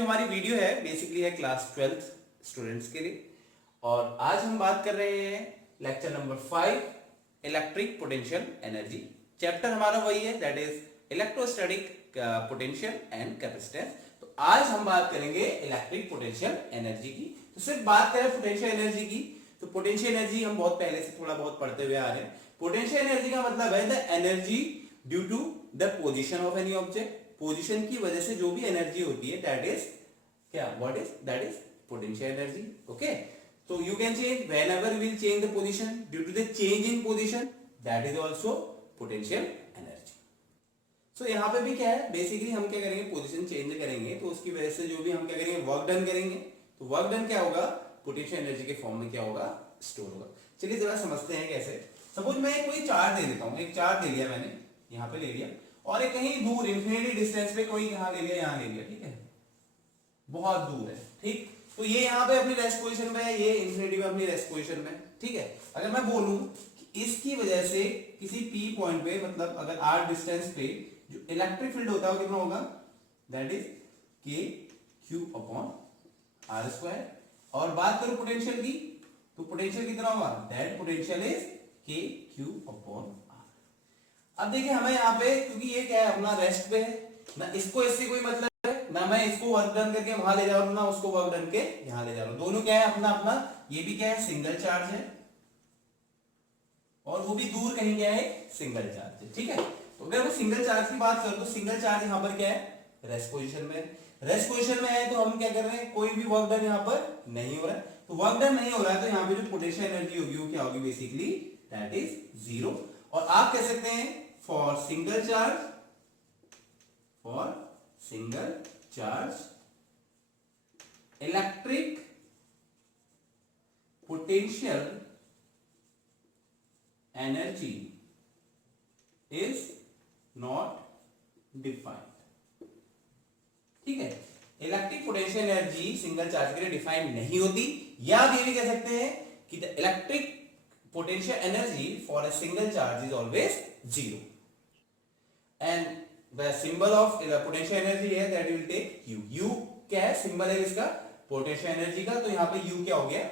जो हमारी वीडियो है बेसिकली है क्लास 12th स्टूडेंट्स के लिए, और आज हम बात कर रहे हैं lecture number 5 electric potential energy. Chapter हमारा वही है, that is electrostatic potential and capacitance. तो आज हम बात करेंगे इलेक्ट्रिक पोटेंशियल एनर्जी की। तो सिर्फ बात करें पोटेंशियल एनर्जी की, तो पोटेंशियल एनर्जी हम बहुत पहले से थोड़ा बहुत पढ़ते हुए आ रहे हैं। पोटेंशियल एनर्जी का मतलब है the energy due to the position of any object. Position की वजह से जो भी एनर्जी होती है दैट इज क्या, what is that is potential energy. Okay, so you can change whenever we will change the position due to the change in position, that is also potential energy. so यहाँ पे भी क्या है, basically हम क्या करेंगे, position change करेंगे तो उसकी वजह से जो भी हम क्या करेंगे, वर्क डन करेंगे। तो वर्क डन क्या होगा, पोटेंशियल एनर्जी के फॉर्म में क्या होगा, स्टोर होगा। चलिए जरा समझते हैं कैसे। सपोज मैं कोई चार्ज दे देता हूँ, एक चार्ज दे लिया मैंने, यहाँ पे ले लिया, और एक कहीं दूर इंफिनिटी डिस्टेंस पे कोई यहाँ ले लिया, यहाँ ले लिया, ठीक है, बहुत दूर है, ठीक। तो ये यहाँ पे अपनी रेस्ट पोजीशन में है, ये इंफिनिटी में अपनी रेस्ट पोजीशन में, ठीक है। अगर मैं बोलूं कि इसकी वजह से किसी पी पॉइंट पे, मतलब अगर आर डिस्टेंस पे जो इलेक्ट्रिक फील्ड होता है वो कितना होगा, दैट इज के क्यू अपॉन आर स्क्वायर। और बात करूं पोटेंशियल की, तो पोटेंशियल कितना होगा, दैट पोटेंशियल इज के क्यू अपॉन आर। अब देखिए हमें यहाँ पे, क्योंकि ये क्या है, अपना रेस्ट पे है ना, इसको इससे कोई मतलब ना, मैं इसको वर्क डन करके वहां ले जा रहा हूं ना उसको वर्क डन के यहां ले जा रहा हूं। दोनों क्या है, अपना अपना, ये भी क्या है, सिंगल चार्ज है, और वो भी दूर कहीं क्या है, सिंगल चार्ज है, ठीक है। तो अगर मैं सिंगल चार्ज की बात करूं तो सिंगल चार्ज यहां पर क्या है, रेस्ट पोजीशन में। रेस्ट पोजीशन में है तो हम क्या कर रहे हैं, कोई भी वर्क डन यहां पर नहीं हो रहा है। तो वर्क डन नहीं हो रहा है तो यहां पे जो पोटेंशियल एनर्जी होगी वो क्या होगी, बेसिकली दैट इज जीरो। और आप कह सकते हैं for single charge, for single charge electric potential energy is not defined, ठीक है। Electric potential energy single charge के लिए डिफाइंड नहीं होती, या आप ये भी कह सकते हैं कि the electric potential energy for a single charge is always zero, and the symbol of potential energy है that you will take u। u क्या है, सिंबल है इसका पोटेंशियल एनर्जी का, तो यहाँ पे u क्या हो गया,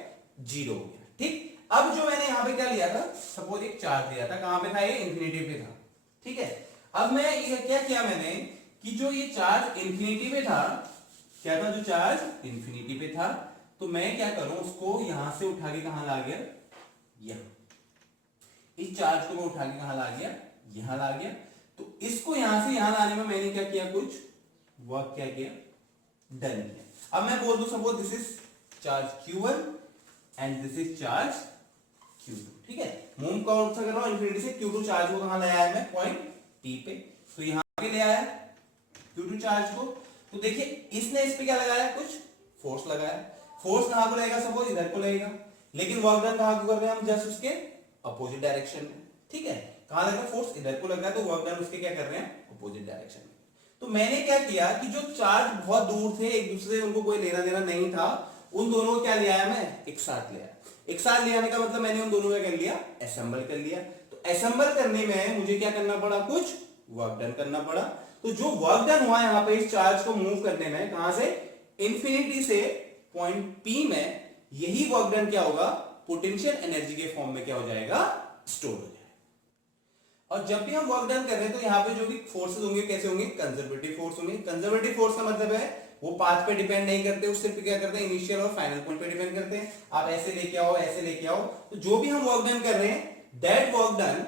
जीरो हो गया, ठीक। अब जो मैंने यहाँ पे क्या लिया था, सपोज एक चार्ज लिया था, कहां पे था, ये इंफिनिटी पे था, ठीक है। अब मैं ये क्या किया मैंने, कि जो ये चार्ज इंफिनिटी पे था, क्या था, जो चार्ज इंफिनिटी पे था, तो मैं क्या करूं, उसको यहां से उठा के कहां ला गया, यहां, इस चार्ज को मैं उठा के कहां ला गया, यहां ला गया। तो इसको यहां से यहां लाने में मैंने क्या किया, कुछ वर्क क्या किया, डन किया। अब मैं बोल दूं suppose this is charge Q1 and this is charge Q2, ठीक है। मूव कौन सा कर रहा हूं, इंफिनिटी से Q2 चार्ज को कहां ले आया मैं, पॉइंट P पे, तो यहां पे ले आया Q2 चार्ज को। तो देखिए इसने इस पे क्या लगाया, कुछ फोर्स लगाया। फोर्स कहां को लगेगा, सपोज इधर को लगेगा, लेकिन वर्क डन कहां को कर रहे हैं हम, जस्ट उसके अपोजिट डायरेक्शन में, ठीक है। कहां लग रहा है, फोर्स इधर को लग रहा है, तो वर्क डन उसके क्या कर रहे हैं, अपोजिट डायरेक्शन में। तो मैंने क्या किया कि जो चार्ज बहुत दूर थे, एक दूसरे से उनको कोई लेना देना नहीं था, उन दोनों को क्या ले आया मैं, एक साथ ले आया। एक साथ ले आने का मतलब मैंने उन दोनों को कर लिया, असेंबल कर लिया। तो असेंबल करने में मुझे क्या करना पड़ा, कुछ वर्क डन करना पड़ा। तो जो वर्क डन हुआ यहाँ पे इस चार्ज को मूव करने में, कहां से, इंफिनिटी से पॉइंट P में, यही वर्क डन क्या होगा, पोटेंशियल एनर्जी के फॉर्म में क्या हो जाएगा, स्टोर हो जाएगा। और जब भी हम वर्क डन कर रहे हैं तो यहाँ पे जो भी फोर्सेस होंगे कैसे होंगे, कंजर्वेटिव फोर्स होंगे। कंजर्वेटिव फोर्स का मतलब है वो पाथ पे डिपेंड नहीं करते, उस सिर्फ क्या करते हैं, इनिशियल और फाइनल पॉइंट पे डिपेंड करते हैं। आप ऐसे लेके आओ, ऐसे लेके आओ, तो जो भी हम वर्क डन कर रहे हैं, that work done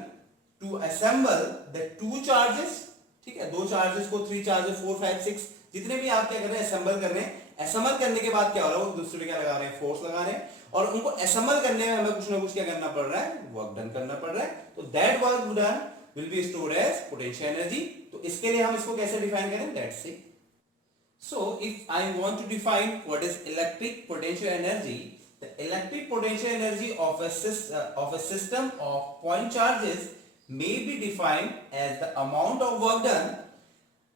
to assemble the two charges, ठीक है, दो चार्जेस को, 3 चार्जेस, 4 5 6 जितने भी आप क्या कर रहे हैं, असेंबल कर रहे हैं। असेंबल करने के बाद क्या हो रहा है, वो दूसरे पे क्या लगा रहे हैं, फोर्स लगा रहे हैं, और उनको असेंबल करने में हमें कुछ ना कुछ क्या करना पड़ रहा है, वर्क डन करना पड़ रहा है। तो that work done will be stored as potential energy। तो इसके लिए हम इसको कैसे डिफाइन करें, let's see। So if I want to define what is electric potential energy, the electric potential energy of a system of point charges may be defined as the amount of work done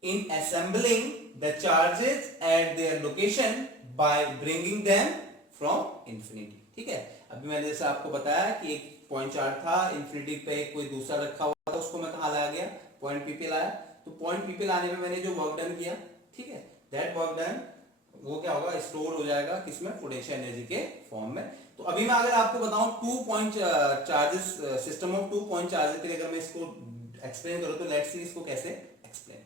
in assembling the charges at their location by bringing them from infinity, ठीक है। अभी मैंने जैसे आपको बताया कि एक point charge था, इंफिनिटी पे कोई दूसरा रखा हुआ था, उसको मैं कहां लाया गया, पॉइंट P पे लाया। तो पॉइंट P पे लाने में मैंने जो वर्क डन किया, ठीक है, दैट वर्क डन वो क्या होगा, स्टोर हो जाएगा किसमें, पोटेंशियल एनर्जी के फॉर्म में। तो अभी मैं अगर आपको बताऊं 2 point charges, system of 2 point charges के लिए अगर मैं इसको एक्सप्लेन करूं तो लेट्स सी इसको कैसे एक्सप्लेन।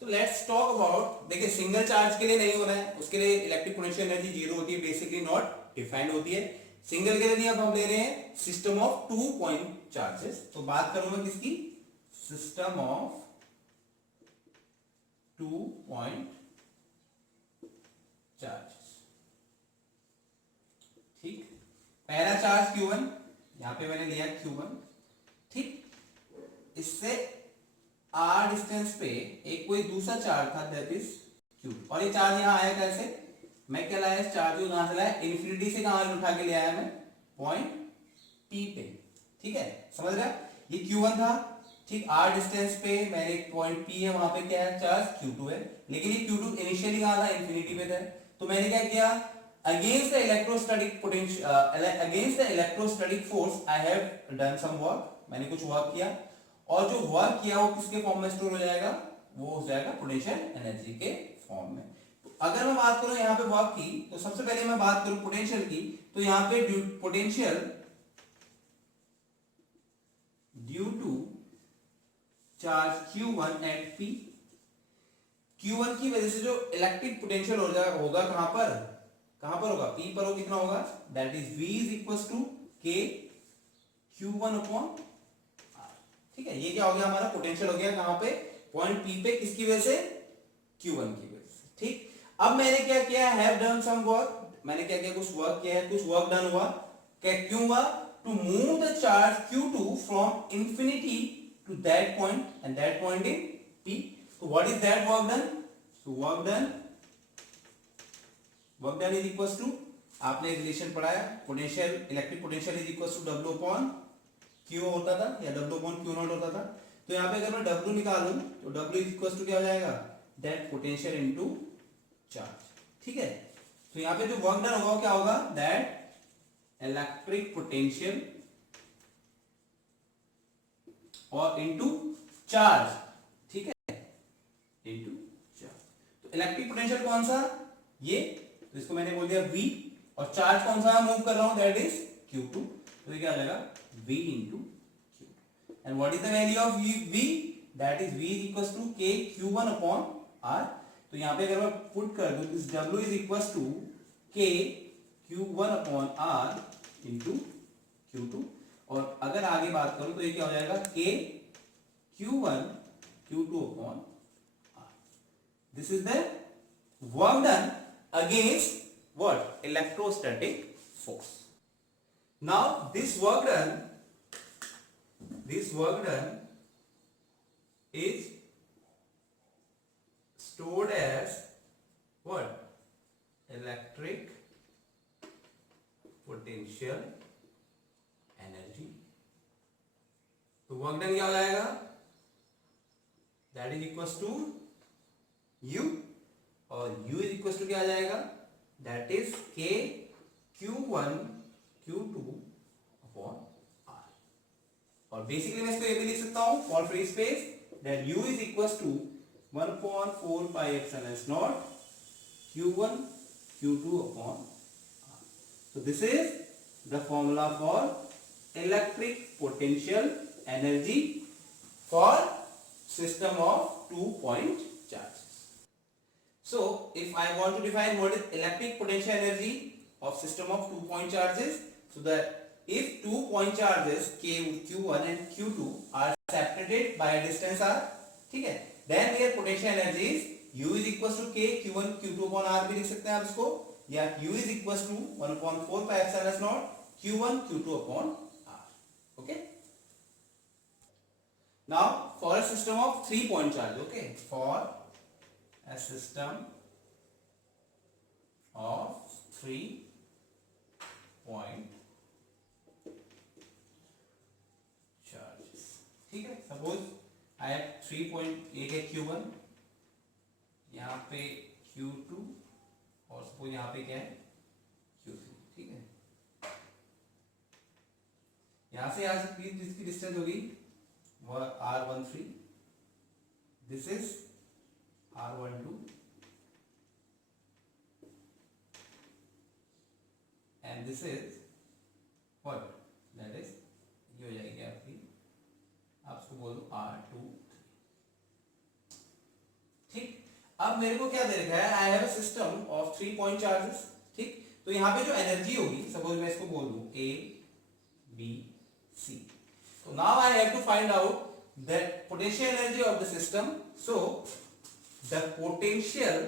तो लेट्स टॉक अबाउट, देखिए सिंगल चार्ज के लिए नहीं होना है, उसके लिए इलेक्ट्रिक पोटेंशियल एनर्जी जीरो होती है, बेसिकली नॉट डिफाइंड होती है। सिंगल के लिए नहीं, अब हम ले रहे हैं सिस्टम ऑफ 2 पॉइंट चार्जेस। तो बात करूंगा किसकी, सिस्टम ऑफ 2 पॉइंट चार्जेस। ठीक, पहला चार्ज Q1, यहां पे मैंने लिया Q1, ठीक, इससे r डिस्टेंस पे एक कोई दूसरा चार्ज था दैट इज Q, और ये चार्ज यहां आया कैसे, मैं क्या लाया इस चार्ज को, कहां से लाया, इन्फिनिटी से कहां उठा के ले आया मैं, पॉइंट P पे, ठीक है, समझ रहे, ये Q1 था, ठीक, r डिस्टेंस पे मैंने एक पॉइंट P है, वहां पे क्या है चार्ज Q2 है, लेकिन ये Q2 इनिशियली कहां था, इन्फिनिटी पे था। तो मैंने क्या किया, against the electrostatic potential, against the electrostatic force I have done some work, मैंने कुछ वर्क किया, और जो वर्क किया वो किसके फॉर्म में स्टोर हो जाएगा, वो हो जाएगा पोटेंशियल एनर्जी के फॉर्म में। तो अगर मैं बात करूं यहां पे वर्क की, तो सबसे पहले मैं बात करूं पोटेंशियल की, तो यहां पे potential due to charge Q1 at P, Q1 की वजह से जो इलेक्ट्रिक पोटेंशियल हो जाएगा, होगा कहां पर होगा, P पर, हो कितना होगा, that is V is equal to K Q1 upon, ठीक है, ये क्या हो गया हमारा, पोटेंशियल हो गया कहां पे, पॉइंट P पे, किसकी वजह से, Q1 की वजह से, ठीक। अब मैंने क्या किया, हैव डन सम वर्क, मैंने क्या किया, कुछ वर्क किया है, कुछ वर्क डन हुआ, क्या क्यों हुआ, to move the charge Q2 from infinity to that point and that point in P। तो what is that work done, so work done is equal to, आपने रिलेशन पढ़ाया, potential, electric potential is equal to W upon Q होता था, या W upon Q not होता था। तो यहाँ पे अगर मैं W निकालूं तो W इज इक्वल टू क्या हो जाएगा, दैट पोटेंशियल इनटू चार्ज, ठीक है। तो यहाँ पे जो वर्क डन होगा क्या होगा, दैट इलेक्ट्रिक पोटेंशियल और इनटू चार्ज, ठीक है, इनटू चार्ज। तो इलेक्ट्रिक पोटेंशियल कौन सा, ये, तो इसको मैंने बोल दिया V, और चार्ज कौन सा मूव कर रहा हूं, दैट इज Q2, तो ये क्या आ जाएगा, V into Q2, and what is the value of V, that is V is equals to K Q1 upon R। तो यहाँ पे अगर मैं पुट कर दूं, इस W is equals to K Q1 upon R into Q2, और अगर आगे बात करूं तो ये क्या हो जाएगा, K Q1 Q2 upon R। This is the work done against what, electrostatic force। Now this work done is stored as what, electric potential energy। तो वर्क डन क्या हो जाएगा, that is equal to U, और U is equal to क्या आ जाएगा, that is K Q1 Q2 upon R। और basically मैं इसको ये भी लिख सकता हूं for free space, that U is equal to 1/4 pi epsilon naught Q1 Q2 upon R। So this is the formula for electric potential energy for system of 2 point charges। So if I want to define what is electric potential energy of system of 2 point charges, so that if 2 point charges Q1 and Q2 are separated by a distance r, ठीक है, then their potential energy is U is equals to K Q1 Q2 upon R भी लिख सकते हैं आप इसको, या U is equals to 1/4 pi epsilon naught Q1 Q2 upon R। Okay, now for a system of 3 point charge, okay, for a system of 3 point charges, ठीक है, suppose I have 3 point, एक है Q1, यहाँ पे Q2, और suppose यहाँ पे क्या है Q3, ठीक है, यहां से यहाँ से जिसकी डिस्टेंस होगी वह R13, this is R12, and this is what, that is ये हो जाएगी आपकी, आप इसको बोल दो R2। ठीक, अब मेरे को क्या दे रखा है, I have a system of 3 point charges. ठीक, तो यहाँ पे जो एनर्जी होगी, सपोज मैं इसको बोल दूं A B C, so now I have to find out the potential energy of the system. So the potential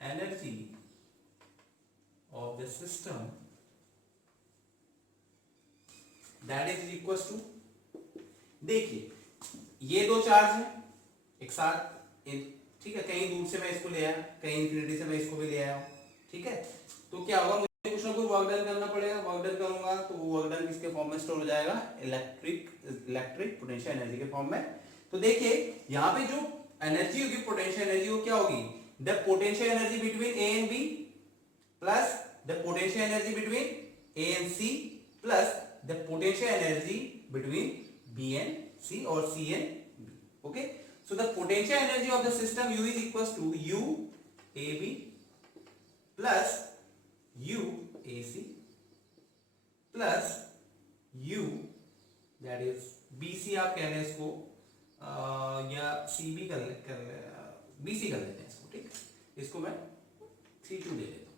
energy of the system, that is equals to, देखिए ये दो चार्ज हैं एक साथ, ठीक है, कहीं दूर से मैं इसको ले आया, कहीं इंफिनिटी से मैं इसको भी ले आया हूं। ठीक है, तो क्या होगा, मुझे कुछ ना कुछ वर्क डन करना पड़ेगा, वर्क डन करूंगा तो वो वर्क डन किसके फॉर्म में स्टोर हो जाएगा, इलेक्ट्रिक पोटेंशियल एनर्जी के फॉर्म में। तो देखिए यहाँ पे जो एनर्जी होगी, पोटेंशियल एनर्जी, वो क्या होगी, the potential energy between A and B plus the potential energy between A and C plus the potential energy between B and C और C and B. Okay, so the potential energy of the system U is equals to U AB plus U AC plus U, that is BC आप कह रहे हैं इसको, या CB कर BC कर लेते हैं इसको। ठीक, इसको मैं C2 ले लेता हूँ।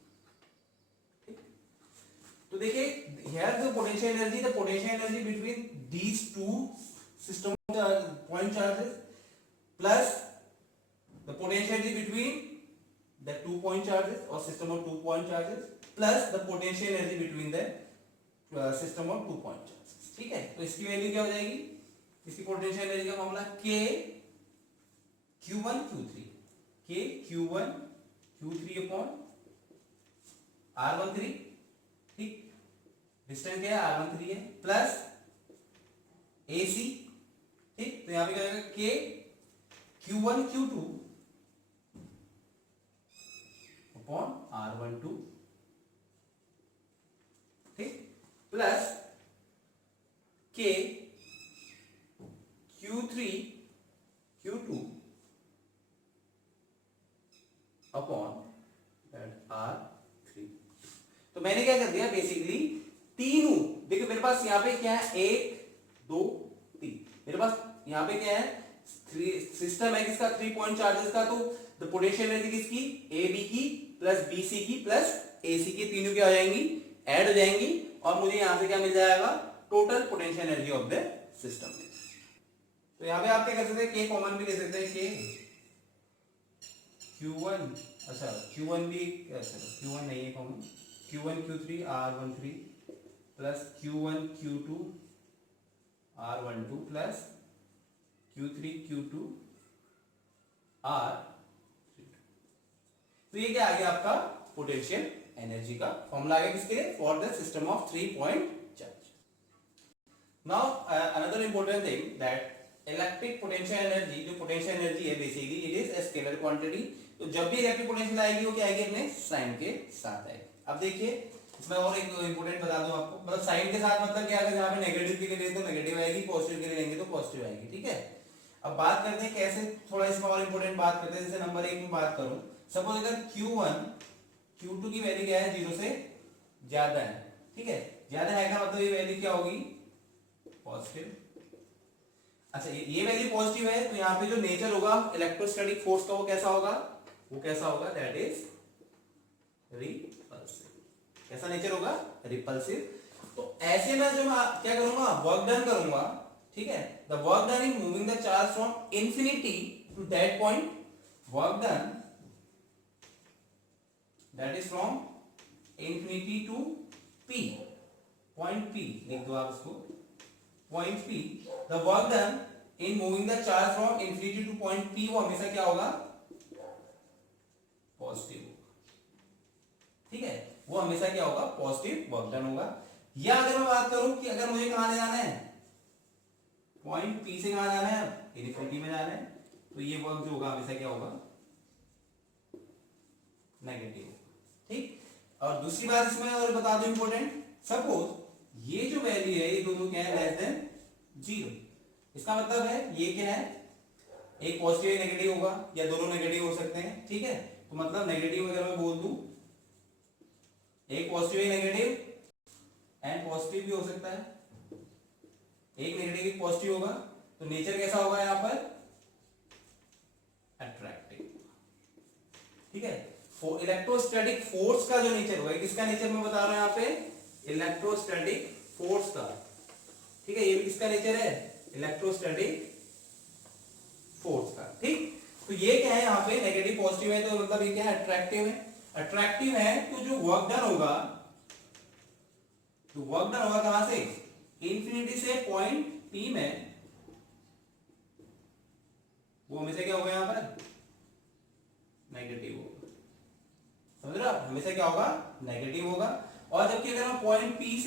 ठीक, तो देखिए here the potential energy between these two system point charges plus the potential energy between the 2 point charges or system of 2 point charges plus the potential energy between the system of 2 point charges। ठीक है, तो इसकी value क्या हो जाएगी, इसकी potential energy का formula K Q1 Q3, K Q1 Q3 upon R13। ठीक, डिस्टेंस क्या है, R13 है, प्लस AC। ठीक, तो यहां पे क्या हो जाएगा, K Q1 Q2 upon R12। ठीक, plus K Q3 Q2 upon R3। तो मैंने क्या कर दिया, बेसिकली तीनों, देखो मेरे पास यहाँ पे क्या है, 1 2 3, मेरे पास यहाँ पे क्या है, सिस्टम है किसका, 3 पॉइंट चार्जेस का, तो द पोटेंशियल एनर्जी किसकी, ए बी की प्लस बी सी की प्लस ए सी की, तीनों क्या हो जाएंगी, ऐड हो जाएंगी, और मुझे यहां से क्या मिल जाएगा, total potential energy of the system. तो यहां पे आप क्या कर सकते हैं, के कॉमन भी ले सकते हैं, के Q1, अच्छा Q1 भी, अच्छा Q1 नहीं है common, Q1 Q3 R13 plus Q1 Q2 R12 plus Q3 Q2 R32। तो ये क्या आ गया आपका पोटेंशियल एनर्जी का फॉर्मूला आ गया, किसके लिए, for the system of 3 point charge. Now another important thing that electric potential energy, जो पोटेंशियल एनर्जी है basically it is a scalar quantity. तो जब भी इलेक्ट्रिक पोटेंशियल आएगी वो क्या आएगी, अपने साइन के साथ आएगी। अब देखिए इसमें और एक इंपॉर्टेंट बता दूं आपको, मतलब साइन के साथ मतलब क्या है, जहां पे नेगेटिव के लिए तो नेगेटिव आएगी, पॉजिटिव के लिए लेंगे तो पॉजिटिव आएगी। ठीक है, अब बात करते हैं कैसे, थोड़ा इसमें और इंपॉर्टेंट बात करते हैं। जैसे नंबर 1 में बात करूं, सपोज अगर Q1 Q2 की वैल्यू क्या है, 0 से ज्यादा है। ठीक है, ज्यादा है का मतलब ये वैल्यू क्या होगी, पॉजिटिव। अच्छा ये वैल्यू पॉजिटिव है, तो यहाँ पे जो नेचर होगा इलेक्ट्रोस्टैटिक फोर्स का वो कैसा होगा, दैट इज रिपल्सिव। कैसा नेचर होगा, रिपल्सिव। तो ऐसे में जो मैं क्या करूंगा, वर्क डन करूंगा। ठीक है, the work done in moving the charge from infinity to that point, work done that is from infinity to P, point P लिख दो आप इसको, point P। The work done in moving the charge from infinity to point P, वो हमेशा क्या होगा, positive होगा। ठीक है, वो हमेशा क्या होगा, पॉजिटिव वर्क डन होगा। या अगर मैं बात करूं कि अगर मुझे कहां जाना है, पॉइंट P से कहां जाना है, इंफिनिटी में जाना है, तो ये वर्क जो होगा हमेशा क्या होगा, नेगेटिव होगा। ठीक, और दूसरी बात इसमें और बता दो इंपॉर्टेंट, सपोज ये जो वैल्यू है ये दोनों क्या है, लेस देन 0। इसका मतलब है ये क्या है, एक पॉजिटिव नेगेटिव होगा या दोनों नेगेटिव हो सकते हैं। ठीक है, तो मतलब नेगेटिव अगर मैं बोल दूं, एक पॉजिटिव एक नेगेटिव एंड पॉजिटिव भी हो सकता है, एक नेगेटिव एक पॉजिटिव होगा, तो नेचर कैसा होगा यहां पर, अट्रैक्टिव। ठीक है, इलेक्ट्रोस्टैटिक फोर्स का जो नेचर होगा, किसका नेचर मैं बता रहा हूं यहां पे, इलेक्ट्रोस्टैटिक फोर्स का। ठीक है, ये भी किसका नेचर है, इलेक्ट्रोस्टैटिक फोर्स का। ठीक, तो ये क्या है यहाँ पे, नेगेटिव पॉजिटिव है, तो मतलब ये क्या है, अट्रैक्टिव है। अट्रैक्टिव है तो जो वर्क डन होगा, तो वर्क डन होगा कहां से, इंफिनिटी से पॉइंट पी में, वो हमेशा क्या होगा यहां पर, नेगेटिव होगा। समझ रहे हो आप, हमेशा क्या होगा, नेगेटिव होगा। और जबकि अगर मैं पॉइंट पी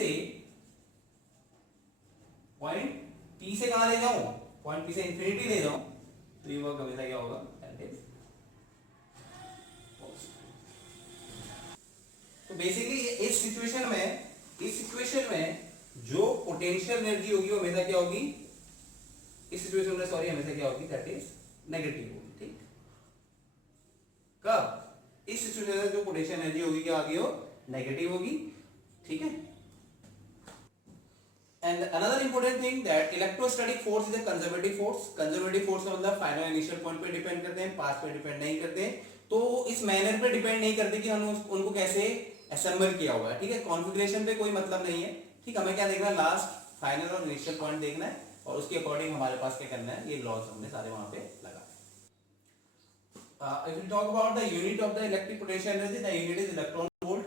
से कहां ले जाऊं, पॉइंट पी से इंफिनिटी ले जाऊं, तो ये वर्क हमेशा क्या होगा, तो बेसिकली इस सिचुएशन में जो पोटेंशियल एनर्जी होगी वो हमेशा क्या होगी, इस सिचुएशन में सॉरी हमेशा क्या होगी, दैट इज नेगेटिव होगी। ठीक, कब, इस सिचुएशन में जो पोटेंशियल एनर्जी होगी क्या होगी, वो नेगेटिव होगी। ठीक है, and another important thing that electrostatic force is a conservative force. Conservative force का मतलब फाइनल इनिशियल पॉइंट पे डिपेंड करते हैं, पास पे डिपेंड नहीं करते, तो इस मैनर पे डिपेंड नहीं करते कि हम उनको कैसे असेंबल किया हुआ है। ठीक है, कॉन्फ़िगरेशन पे कोई मतलब नहीं है। ठीक, हमें क्या देखना है, लास्ट फाइनल और इनिशियल पॉइंट देखना है, और उसके अकॉर्डिंग हमारे पास क्या करना है, ये लॉस हमने सारे वहां पे लगा। If you talk about the unit of the electric potential energy, the unit is electron volt.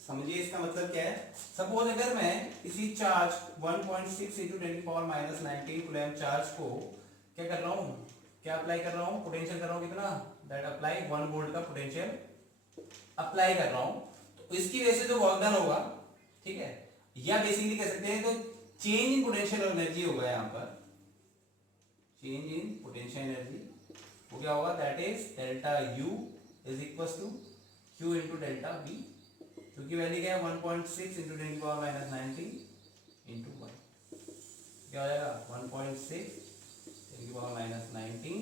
समझिए इसका मतलब क्या है, सपोज अगर मैं किसी चार्ज 1.6 × 10⁻⁻19 कूलम चार्ज को क्या कर रहा हूं, क्या अप्लाई कर रहा हूं, पोटेंशियल कर रहा हूं, कितना, दैट अप्लाई 1 वोल्ट का पोटेंशियल अप्लाई कर रहा हूं, तो इसकी वजह से जो वर्क डन होगा, ठीक है, या बेसिकली कह सकते हैं तो चेंज इन पोटेंशियल एनर्जी होगा, यहां पर चेंज इन पोटेंशियल एनर्जी वो क्या होगा, that is delta U is equal to Q into delta V, क्योंकि वैल्यू क्या है 1.6 × 10⁻⁹ इंटू 1, क्या हो जाएगा 1.6 × 10⁻⁹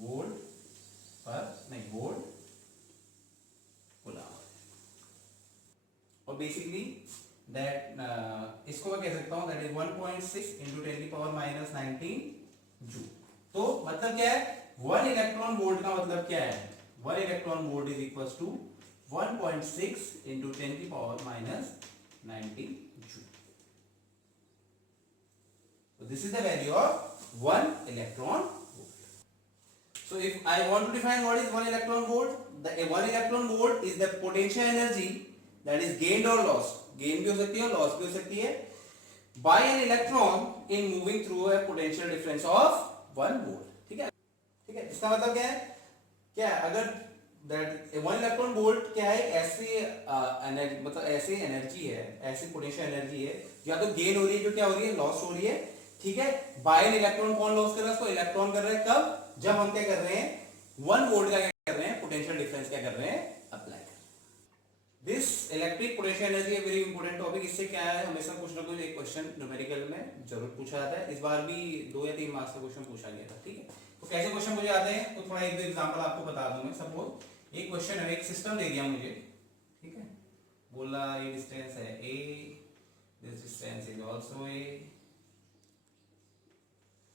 वोल्ट पर नहीं वोल्ट कूलम। और बेसिकली दैट इसको मैं कह सकता हूं दैट इज 1.6 × 10⁻⁹ जूल। तो मतलब क्या है, 1 इलेक्ट्रॉन वोल्ट का मतलब क्या है, 1 electron volt is equal to 1.6 × 10⁻⁹ joule. So this is the value of 1 electron volt. So if I want to define what is 1 electron volt, the 1 electron volt is the potential energy that is gained or lost, gain भी हो सकती है और loss भी हो सकती है, by an electron in moving through a potential difference of 1 volt. ठीक है, ठीक है, इसका मतलब क्या है, क्या है, अगर दैट 1 इलेक्ट्रॉन वोल्ट क्या है, ऐसी एनर्जी, मतलब ऐसी एनर्जी है, ऐसी पोटेंशियल एनर्जी है या तो गेन हो रही है, जो क्या हो रही है, लॉस हो रही है। ठीक है, बाय एन इलेक्ट्रॉन कौन लॉस कर रहा है, उसको इलेक्ट्रॉन कर रहा है, कब, जब हम क्या कर रहे हैं, 1 वोल्ट का क्या कर रहे हैं, पोटेंशियल डिफरेंस क्या कर रहे हैं, अप्लाई कर। दिस इलेक्ट्रिक पोटेंशियल एनर्जी है वेरी इंपॉर्टेंट टॉपिक। इससे क्या है, हमेशा कुछ ना कुछ एक क्वेश्चन न्यूमेरिकल में जरूर पूछा जाता है। इस बार भी 2 या 3 मार्क्स का क्वेश्चन पूछा गया था। ठीक है, तो कैसे क्वेश्चन पूछे जाते हैं, तो थोड़ा एक दो एग्जांपल आपको बता दूं मैं। सपोज एक क्वेश्चन है, एक सिस्टम दे दिया मुझे, ठीक है, बोला ये डिस्टेंस है a, this distance is also a,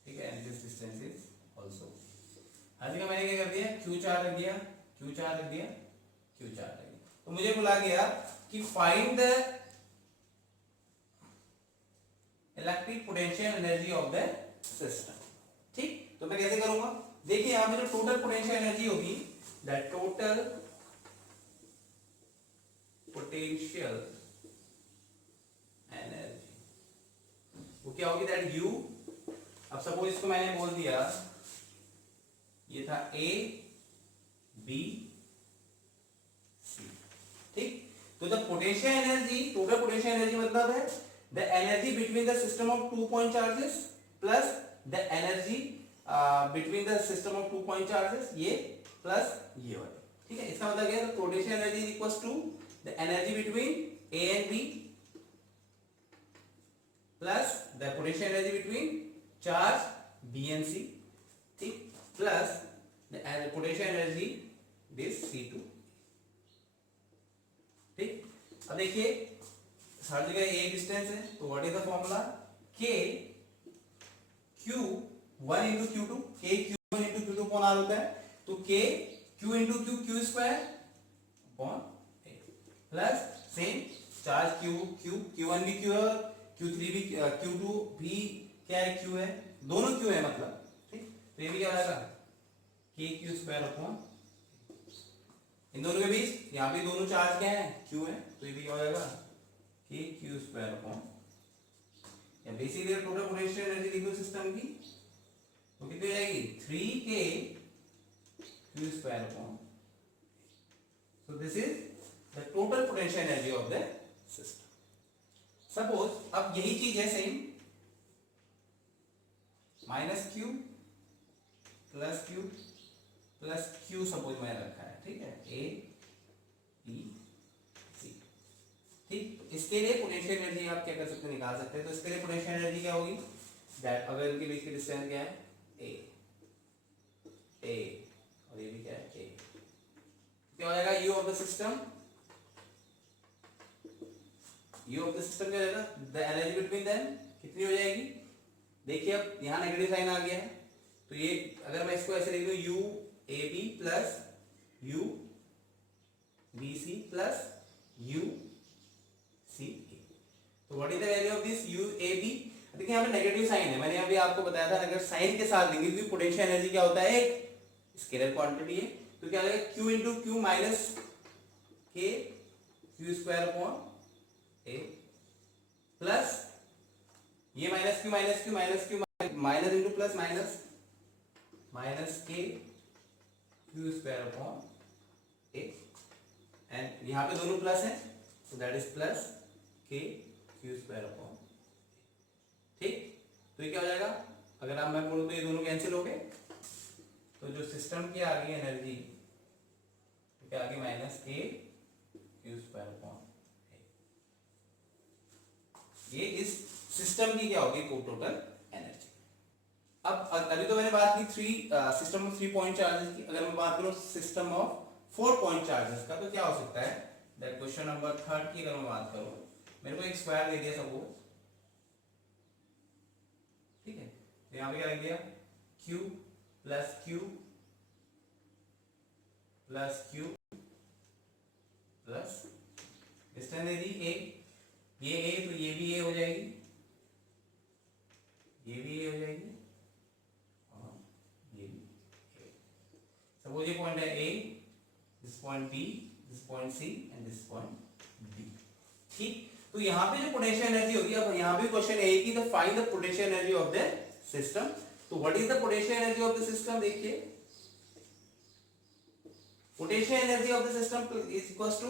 ठीक है, and this distance is also. हर जगह मैंने क्या कर दिया, q4 रख दिया, q4 रख दिया, q4 रख दिया। तो मुझे बोला गया कि find the electric potential energy of the system. ठीक, तो मैं कैसे करूंगा, देखिए यहां पे जो टोटल पोटेंशियल एनर्जी होगी, दैट टोटल पोटेंशियल एनर्जी वो क्या होगी, दैट U। अब सपोज इसको मैंने बोल दिया, ये था A B C। ठीक, तो the potential energy, total potential energy मतलब है the energy between the system of 2 point charges plus the energy between the system of 2 point charges, ये प्लस ये वाला। ठीक है, इसका मतलब क्या है, potential energy is equals to the energy between A and B plus the potential energy between charge B and C, ठीक, plus the potential energy this C2। ठीक, अब देखिए हर जगह ए डिस्टेंस है, तो what is the formula, K Q1 into Q2, K Q1 into Q2 upon R होता है, तो K Q into Q Q square upon A plus same charge Q1 भी Q है और Q3 भी Q2 भी क्या है, Q है, दोनों Q है मतलब। ठीक, तो ये भी क्या आएगा K Q स्क्वायर अपॉन, इन दोनों के बीच यहाँ पे दोनों चार्ज क्या है, Q है, तो ये भी क्या हो जाएगा K Q स्क्वायर अपॉन, या बेसिकली टोटल पोटेंशियल एनर्जी लिख दो सिस्टम की, तो कितनी हो जाएगी 3K Q square upon, so this is the total potential energy of the system. Suppose अब यही चीज है same, minus Q plus Q plus Q suppose मैंने रखा है, ठीक है, A B C। ठीक, इसके लिए पोटेंशियल एनर्जी आप क्या कर सकते हैं, निकाल सकते हैं। तो इसके लिए पोटेंशियल एनर्जी क्या होगी, दैट अगर इनके बीच की डिस्टेंस क्या है A और ये भी क्या है A, क्या हो जाएगा U of the system, U of the system क्या हो जाएगा, द एनर्जी बिटवीन देम कितनी हो जाएगी। देखिए अब यहाँ नेगेटिव साइन आ गया है, तो ये अगर मैं इसको ऐसे लिख दूं U A B plus U B C plus U C A, तो what is the value of this U A B। देखिए यहाँ पे नेगेटिव साइन है, मैंने अभी आपको बताया था अगर साइन के साथ देंगे, क्योंकि पोटेंशियल एनर्जी क्या होता है, एक स्केलर क्वांटिटी है, तो क्या लगेगा Q into Q minus K Q square upon A plus ये minus Q minus into plus minus K Q square upon A, and यहाँ पे दोनों प्लस है, so that is plus K Q square upon. ठीक, तो ये क्या हो जाएगा, अगर आप मैं बोलूं तो ये दोनों कैंसिल हो गए, तो जो सिस्टम की आ गई एनर्जी क्या आ गई, minus K Q square upon A। ये इस सिस्टम की क्या होगी टोटल एनर्जी। अब अभी तो मैंने बात की सिस्टम ऑफ 3 पॉइंट चार्जेस की, अगर मैं बात करूं सिस्टम ऑफ 4 पॉइंट चार्जेस का, तो क्या हो सकता है, दैट क्वेश्चन नंबर 3 की अगर मैं बात करूं, मेरे को एक स्क्वायर दे दिया सपोज, ठीक है, तो यहां पे क्या रख दिया Q plus Q plus Q plus distance they the A, ये A तो ये भी A हो जाएगी, ये भी A हो जाएगी और ये भी A। सपोज ये पॉइंट है A, this point B, this point C and this point D। ठीक, तो यहाँ पे जो पोटेंशियल एनर्जी होगी, अब यहाँ पे क्वेश्चन है कि the find the potential energy of the system. तो what is the potential energy of the system, देखिए potential energy of the system is equals to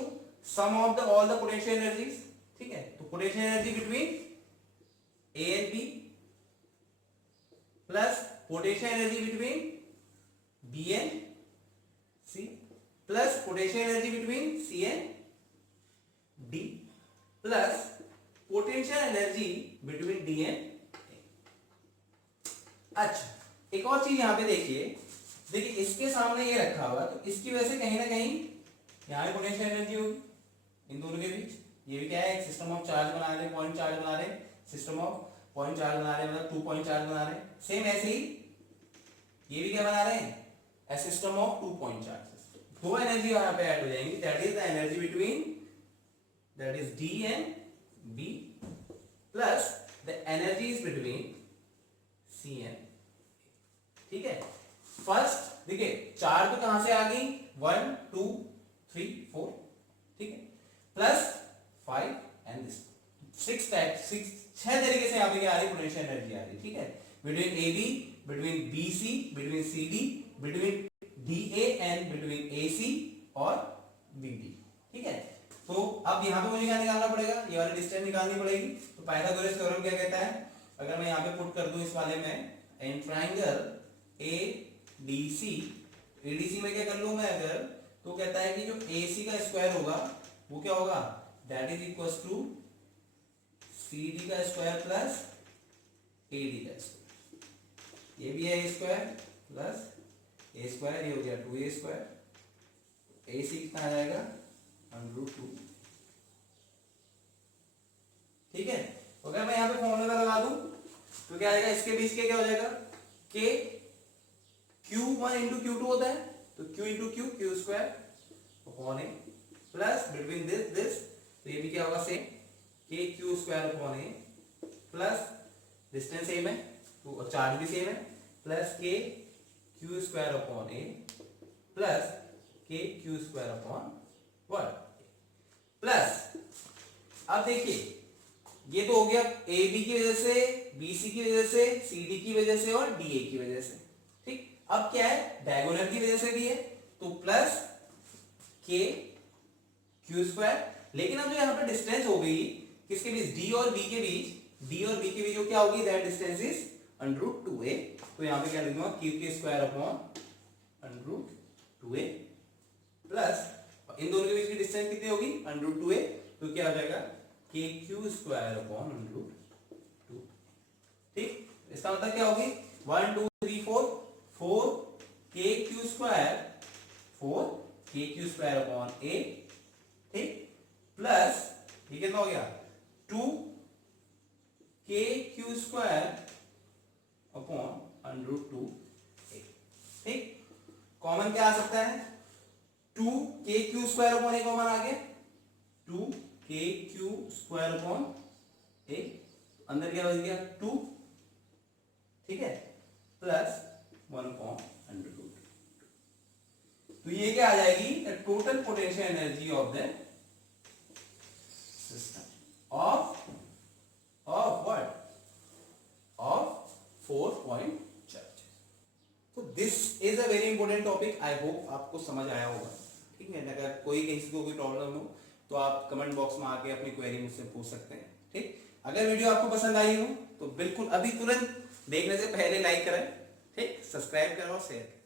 sum of the all the potential energies. ठीक है, तो potential energy between A and B plus potential energy between B and C plus potential energy between C and D plus potential energy between D and A। अच्छा, एक और चीज यहां पे देखिए इसके सामने ये रखा हुआ, तो इसकी वजह से कहीं ना कहीं यहां पे पोटेंशियल एनर्जी होगी इन दोनों के बीच। ये भी क्या है, एक सिस्टम ऑफ चार्ज बना रहे, पॉइंट चार्ज बना रहे, सिस्टम ऑफ पॉइंट चार्ज बना रहे, मतलब 2 पॉइंट चार्ज बना रहे। सेम ऐसे ही ये भी क्या बना रहे हैं, ए सिस्टम ऑफ 2 पॉइंट चार्जेस। दो एनर्जी यहां पे ऐड हो जाएंगी, that is the energy between that is D and B plus the energies between C and A। ठीक है, फर्स्ट देखिए चार तो कहां से आ गई, 1 2 3 4, ठीक है, प्लस 5 एंड दिस 6 तरीके से यहाँ पे क्या आ रही है, पोटेंशियल एनर्जी आ रही है। ठीक है, between AB, between BC, between CD, between DA and between AC और BD। ठीक है, तो अब यहाँ पे मुझे क्या निकालना पड़ेगा, ये वाली डिस्टेंस निकालनी पड़ेगी। तो पाइथागोरस थ्योरम क्या कहता है, अगर मैं यहाँ पे पुट कर दूं इस वाले में, इन ट्राइंगल ADC, ADC में क्या कर लूं मैं अगर, तो कहता है कि जो AC का स्क्वायर होगा वो क्या होगा, that is equals to CD का स्क्वायर प्लस AD का स्क्वायर। ये भी है A square plus A square, ये हो गया 2A स्क्वायर AC कितना आ जाएगा √2। ठीक है, अगर मैं यहाँ पे फॉर्मूला लगा दूं तो क्या आएगा, इसके बीच के क्या हो जाएगा, K Q1 इंटू Q2 होता है, तो Q into Q, Q square upon A plus between this तो ये भी क्या होगा same, K Q square upon A plus distance same है तो चार्ज भी सेम है, plus K Q square upon A plus K Q square upon 1 plus, अब देखिए ये तो हो गया ए बी की वजह से, बी सी की वजह से, सी डी की वजह से और डी ए की वजह से। ठीक, अब क्या है, डायगोनल की वजह से भी है तो प्लस के क्यू स्क्वायर, लेकिन अब जो यहाँ पे डिस्टेंस हो गई किसके बीच, डी और बी के बीच, डी और बी के बीच जो क्या होगी, दैट डिस्टेंस इज √2a, तो यहाँ पे क्या लिखूंगा, क्यू के स्क्वायर अपॉन √2a प्लस इन दोनों के बीच की डिस्टेंस कितनी होगी, √2a, तो क्या हो जाएगा के क्यू स्क्वायर अपॉन √2। ठीक, इसका मतलब क्या होगी, 1 2 3 4 के क्यू स्क्वायर, 4 के क्यू स्क्वायर अपॉन a, ठीक, प्लस ये कितना हो गया 2 के क्यू स्क्वायर अपॉन √2a। ठीक, कॉमन क्या आ सकता है, 2 के Q square upon a common आ गया, 2 के क्यू स्क्वायर अपॉन a, अंदर क्या बच गया 2, ठीक है, प्लस 1 अपॉन √2। तो ये क्या आ जाएगी, the total potential energy of the system of what, of 4 point charge. तो this is a very important topic, I hope आपको समझ आया होगा। ठीक है, अगर कोई किसी को कोई प्रॉब्लम हो तो आप कमेंट बॉक्स में आके अपनी क्वेरी मुझसे पूछ सकते हैं। ठीक, अगर वीडियो आपको पसंद आई हो तो बिल्कुल अभी तुरंत देखने से पहले लाइक करें, ठीक, सब्सक्राइब करें और शेयर करें।